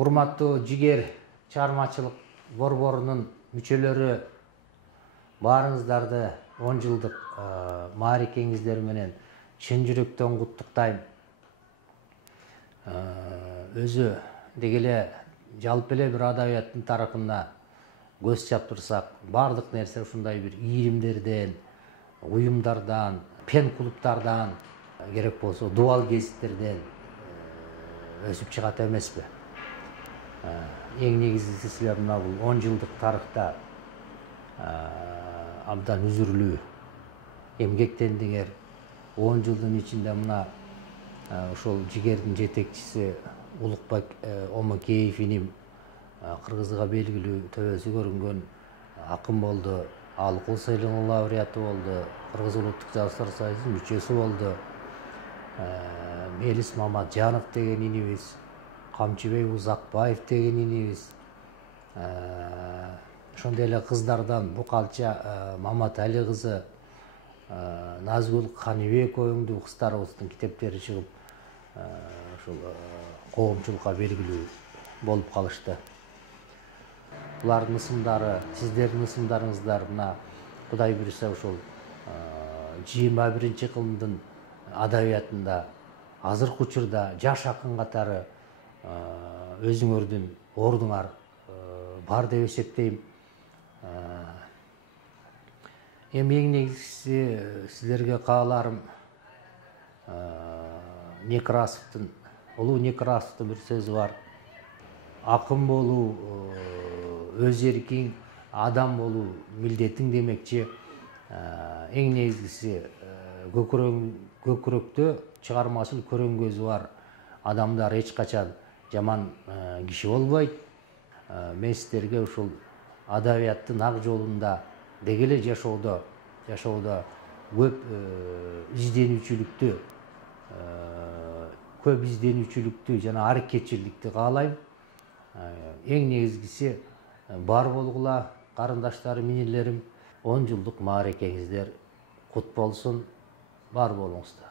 Урматтуу жигер чыгармачылык борборунун мүчөлөрү, баарыңыздарды 10 жылдык маарекеңиздер менен чын жүрөктөн куттуктайм. Өзү дегеле жалпы эле бир адабияттын тарапына көз чаптырсак, бардык нерсе ушундай бир ийримдерден, уюмдардан, пен клубтардан, керек болсо дубал гезиттерден өсүп чыгат эмеспи. Эң негизгиси мына бул 10 жылдык тарыхта абдан үзүрлүү эмгектендиңер. 10 жылдын ичинде мына ошол жигердин жетекчиси Улукбек Омокеевинин кыргызга белгилүү төбөсү көрүнгөн акын болду. Ал укук сыйлыгынын лауреаты болду. Кыргыз улуттук жаштар союзунун мүчөсү болду. Мелис Маматжанов деген инибиз, Камчыбек Узакбаев деген инибиз. Ошондой эле кыздардан Букалча Маматали кызы, Назгүл Каныбековдун кыздарыбыздын китептери чыгып, ошол коомчулукка белгилүү болуп калышты. Булардын ысымдары, сиздердин ысымдарыңыздар мына Кудай буйруса ошол 21-кылымдын адабиятында азыркы учурда жаш акын катары өзүңөрдүн ордуңар бар деп эсептейм. Эми эң негизгиси сиздерге кааларым улуу Некрасовдун бир сөзү бар. Акын болуу өз эркиң, адам болуу милдетиң демекчи. Эң негизгиси көкүрөктө чыгармачыл көрөн көзү бар адамдар эч качан жаман киши болбойт. Мен сиздерге ушул адабияттын ак жолунда дегеле жашоодо көп изденүүчүлүктү жана аракетчилдикти каалайм. Эң негизгиси бар болгула, карындаштарым, инилерим. 10 жылдык маарекеңиздер кут болсун, бар болуңуздар.